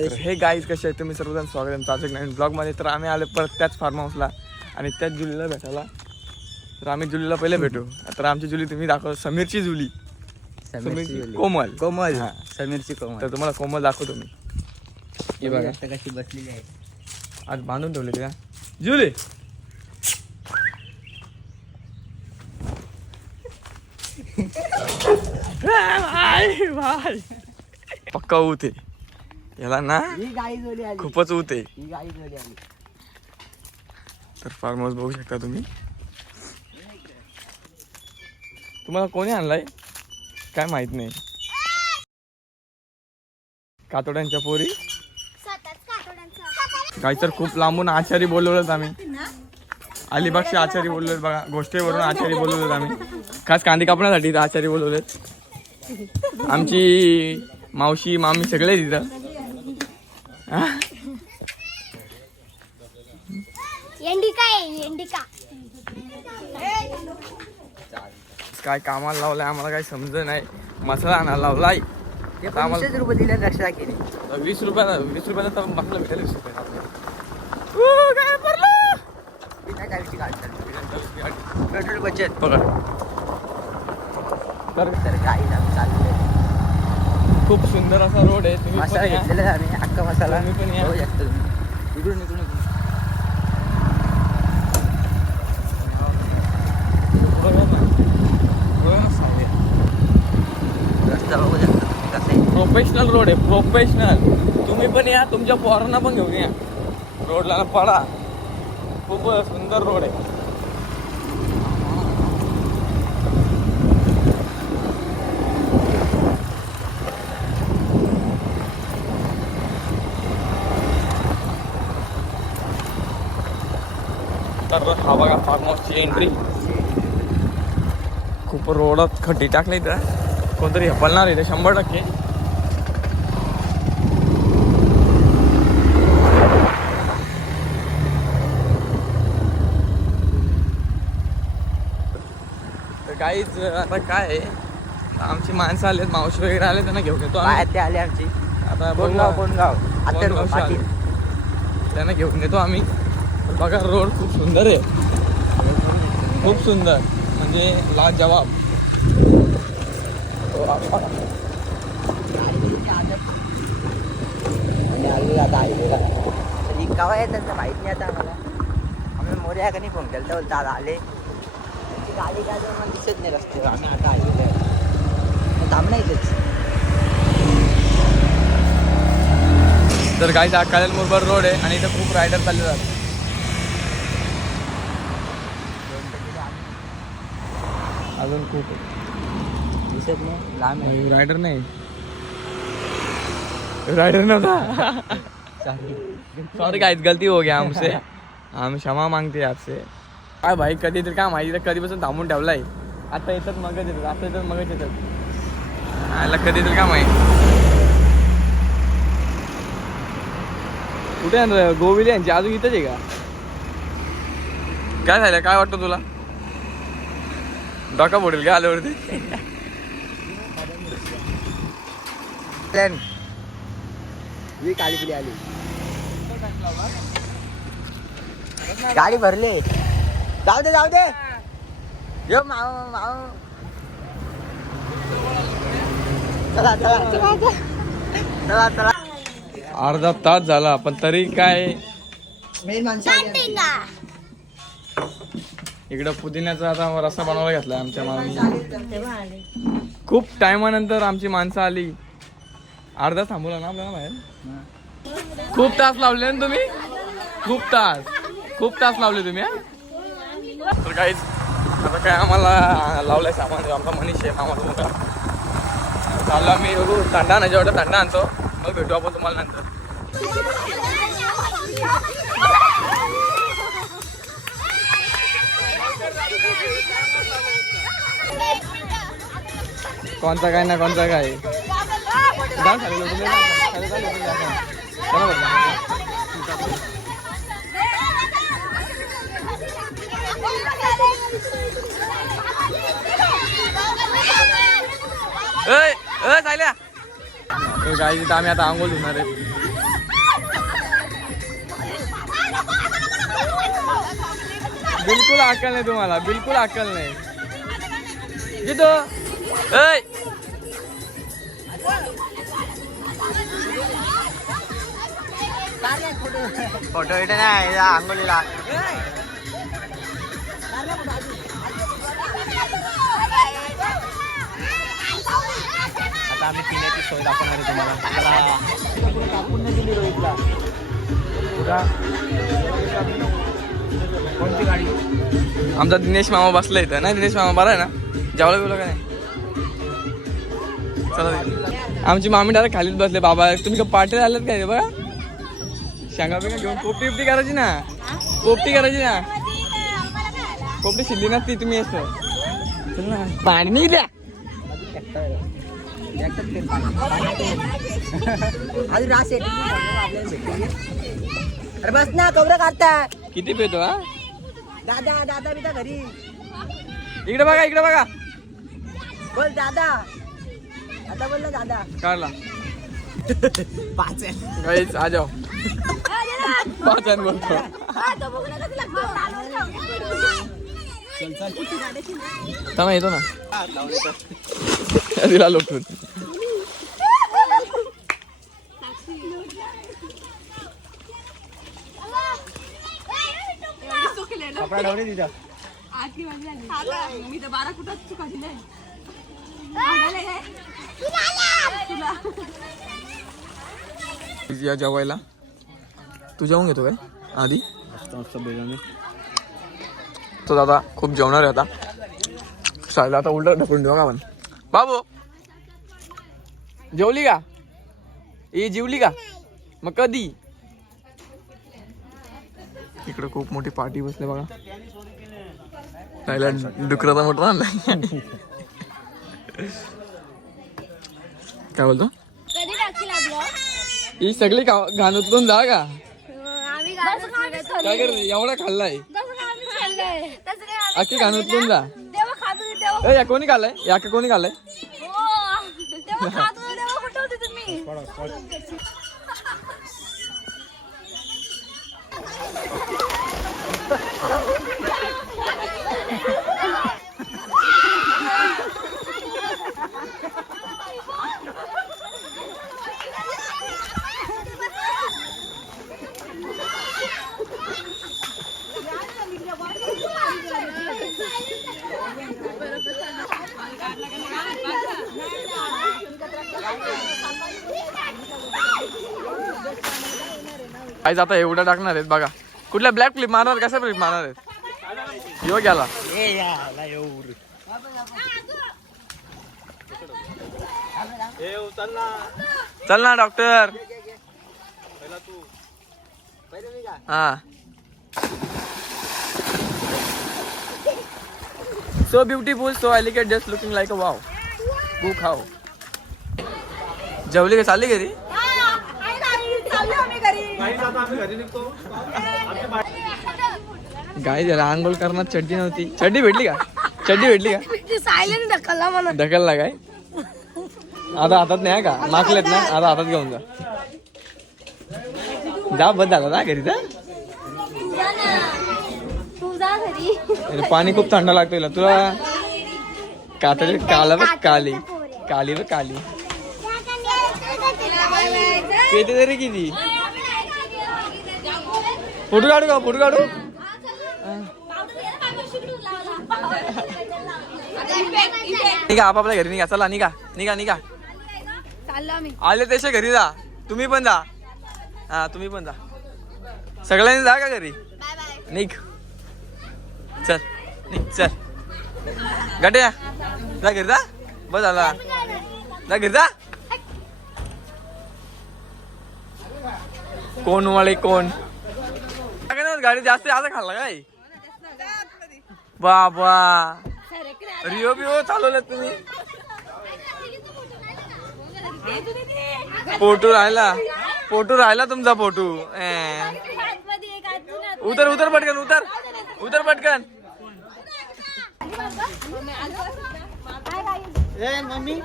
तर हे गाईज कसे आहेत तुम्ही सर्वजण स्वागत आहे ताजं नवीन ब्लॉगमध्ये. तर आम्ही आले परत त्याच फार्म हाऊसला आणि त्याच जुलीला भेटायला. तर आम्ही जुलीला पहिले भेटू. तर आमची जुली तुम्ही दाखव. समीरची जुली, समीरची कोमल, कोमल, हां समीरची कोमल. तर तुम्हाला कोमल दाखवतो मी. हे बघा कशी बसलेली आहे. आज बांधून ठेवले त्या जुली. पक्का ऊत आहे याला ना, ही गाई जोडी आली, खूपच ऊत आहे. ही गाई जोडी आली. तर फार्म हाऊस बघू शकता तुम्ही. तुम्हाला कोणी आणलाय काय माहित नाही. कातोड्यांच्या पोरी काही तर खूप लांबून आचारी बोलवलेत आम्ही. अलिबागचे आचारी बोलवलेत बघा. गोष्टीवरून आचारी बोलवलेत आम्ही. खास कांदे कापण्यासाठी आचारी बोलवलेत. आमची मावशी मामी सगळे तिथं. काय कामाला लावलाय आम्हाला काही समजत नाही. मसाला आणायला लावलाय. 20 रुपये दिले रक्षा केली. 20 रुपयाला तर मसाला भेटेल. 20 रुपयाला पेट्रोल बचत. पकड. तर गाई चालले. खूप सुंदर असा रोड आहे. तुम्ही मसाला पण या. घेतलेला आम्ही अख्खा मसाला. तुम्ही पण या. बघू शकता तुम्ही. इकडून इकडून रस्ता बघू शकता कसं आहे. प्रोफेशनल रोड आहे. प्रोफेशनल. तुम्ही पण या. तुमच्या पोरांना पण घेऊन या. रोडला ना पडा. खूप सुंदर रोड आहे. तर हा बघा फार्म हाऊसची एंट्री. खूप रोडात खड्डे टाकले इथं. कोणतरी हपलणार इथे 100%. तर काहीच आता काय आहे, आमची माणसं आलेत, मावशी वगैरे आले, त्यांना घेऊन येतो आम्ही. बाहेर ते आले आमची. आता कोणगाव कोणगाव कोणगाव आता आले. त्यांना घेऊन येतो आम्ही. तर बघा रोड खूप सुंदर आहे. खूप सुंदर म्हणजे लाजवाब. गावा आहे त्यांचं माहित नाही आता आम्हाला. आम्ही मोर्या का नाही फोन केला तर दादा आले. त्यांची गाडी काय मला दिसत नाही रस्त्यावर. आम्ही आता आलेलो आहे. थांब नाही तेच. तर काही कालेल मुरबाड रोड आहे आणि इथं खूप रायडर चालले जातात. अजून खूप दिसत नाही. लांब आहे. रायडर नाही. रायडर नव्हता. सॉरी गाइस, गलती हो गया हमसे. हम क्षमा मागते आपसे. काय भाई कधी तर काय माहिती कधीपासून थांबून ठेवलाय. आता येतात मगच येतात. आता येतात मगच येतात. आला कधी तर काय माहिती. कुठे आहे गोविले यांची? अजून इथंच आहे का? काय झालं? काय वाटतं तुला? डोका फोडेल का आल्यावरती? ही काळी पिली आली. गाडी भरली. जाऊ दे जाऊ दे. यो माऊ माऊ. चला चला चला चला चला. अर्धा तास झाला पण तरी काय. मेन माणसं इकडं पुदिन्याचा आता रस्सा बनवायला घेतलाय आमच्या मामी. खूप टायमानंतर आमची माणसं आली. अर्धा थांबवला ना आपल्याला बाहेर. खूप तास लावले ना तुम्ही. खूप तास लावले तुम्ही. तर काहीच आता काय आम्हाला लावलंय सामान. आमचा मनीष आहे आम्हाला मोठा. चालला मी बघू थंडा ना. जेवढा थंडा आणतो मग भेटू आपण तुम्हाला नंतर. कोणता काय ना कोणता काय. गाईज आम्ही आता आंघोळ धुणार आहे. बिलकुल अक्कल नाही तुम्हाला, बिलकुल अक्कल नाही. जितो ऐ फोटो इथे नाही आंघोळीला. आता आम्ही पिण्याची सोय दाखवणार आहे तुम्हाला. कापून नाही दिली रोहितला. कोणती गाडी? आमचा दिनेश मामा बसला इथं ना. दिनेश मामा बरा आहे ना? जेवला बिवला का नाही? चला आमची मामी डायरेक्ट खालीच बसले. बाबा तुम्ही का पार्टी आलात काय बघा. शेंगा बिंगा घेऊन पोपटी बिपटी करायची ना. पोपटी करायची ना. पोपटी शिल्ली नसती तुम्ही असं. चल ना पाणी नाही द्या. अरे बस ना कवरं काढता. किती पेतो हा? दादा दादा बिदा घरी. इकडे बघा, इकडे बघा. बोल दादा. आता बोल ना दादा. काढला 5 आहे. गाईस आ जाओ. 5 आहे बोलतो. थांबा येतो ना. दिला लोटून. कपडा ठेवले तिथं. मी तर 12 कुठं चुका दिले. या जेवायला तू जेवून घेतो काय आधी? तो दादा खूप जेवणार आहे आता. शाळेला आता उलट ढकलून देऊ का आपण. बाबू जेवली का? ए जेवली का? मग कधी? इकडे खूप मोठी पार्टी बसले बघा. त्याला डुकराचा मोठा आणलाय. काय बोलतो? कधी टाकशील आपलं? ही सगळी घाण उचलून जा का? आम्ही काय कर एवढा खाल्लाय अख्खी घाण उचलून जा. तेव्हा खात होते तेव्हा. या कोणी खाल्लाय? या का कोणी खाल्लाय? तेव्हा खात होते तेव्हा कुठं होते तुम्ही? आज आता एवढं टाकणार आहेत बघा. कुठल्या ब्लॅक फ्लिप मारणार? कसा फ्लिप मारणार आहेत? यो गेला. चल ना डॉक्टर. हा so beautiful, so elegant, just looking like a wow. गो खाओ. जेवली का? चालली घरी? गाय त्याला आंघोळ करणार चड्डी नव्हती. चड्डी भेटली का? चड्डी भेटली का? सायलेंट ढकलला मला. ढकलला काय? आता हातात नाही का? माकलेत ना आता हातात घेऊन जा. जा बस झाला ना घरी. तू जा घरी. पाणी खूप थंड लागतं तुला. कातडी काला बघ. काली काली बघ काली. पेते तरी किती? फोटो काढू का? फोटो काढू. निघा आपापल्या घरी निघा. चला निघा निघा निघा. चाललो आम्ही. आले तसे घरी जा. तुम्ही पण जा. हा तुम्ही पण जा. सगळ्यांनी जा का घरी? निघ. चल निघ चल. गट्या जा घरी जा. बस झाला. जा घरी जा. कोण वाले कोण? गाडी जास्त आता खाल्ला काय? बाबा रिओ बिओ चालवल्यात तुम्ही. फोटो राहिला. फोटो राहिला तुमचा फोटो. उतर उतर पटकन. उतर उतर पटकन. मम्मी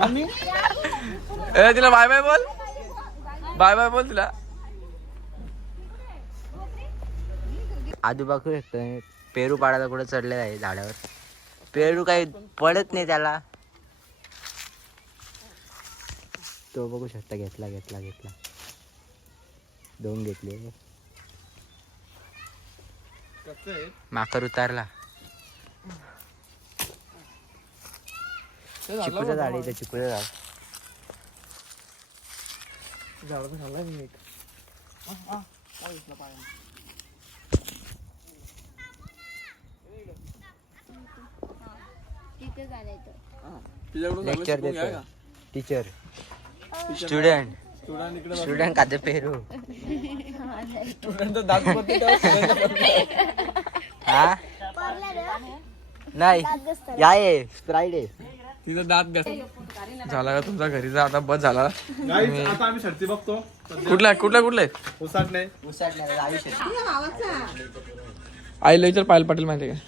मम्मी तिला बाय बाय बोल. बाय बाय बोल तिला. आजू बघू शकतो पेरू पाडायला कुठं चढलेला आहे झाडावर. पेरू काही पडत नाही त्याला. तो बघू शकता घेतला 2 घेतले. माकड उतारला. चिकूचं झाड इथे चिकूचं झाड. तिथे चालायचं. लेक्चर देतो टीचर. स्टुडंट खाते पेरू. हा नाही या स्प्राईट आहे. तिथं दात घास झाला का तुमचा घरीचा आता बस झाला. आता आम्ही शर्ती बघतो. कुठला उसाटणे आई लयचर पायल पाटील माहितीये का?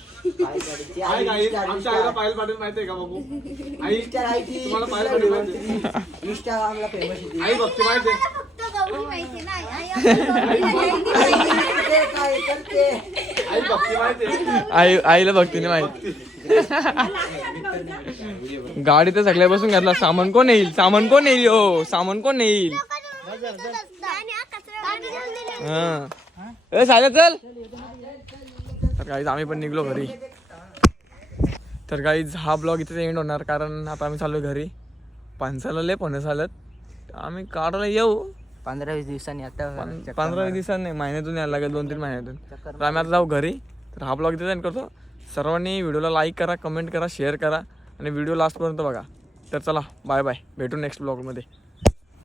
आमच्या आईला पायल पाटील माहितीये का बघू? आई तुम्हाला पायल पाटील माहिती? इंस्टाग्रामला फेमस आहे. आई बघते माहितीये? फक्त गौरी माहिती नाही. आई काय करते आई बघते माहितीये? आईला भक्तीने माहिती. गाडी तर सगळ्या बसून घेतला. सामान कोण येईल हो सामान कोण येईल? सायला चल. तर गाईज आम्ही पण निघलो घरी. तर गाईज हा ब्लॉग इथे एंड होणार कारण आता आम्ही चाललोय घरी. पानसाला लय पोहणे चालत. आम्ही काढायला येऊ 15-20 दिवसांनी. आता 15-20 दिवसांनी महिन्यातून यायला लागेल 2-3 महिन्यातून. तर आम्ही आता जाऊ घरी. तर हा ब्लॉग इथे एंड करतो. सर्वांनी व्हिडिओला लाईक करा, कमेंट करा, शेअर करा आणि व्हिडिओ लास्टपर्यंत बघा. तर चला बाय बाय, भेटू नेक्स्ट ब्लॉगमध्ये.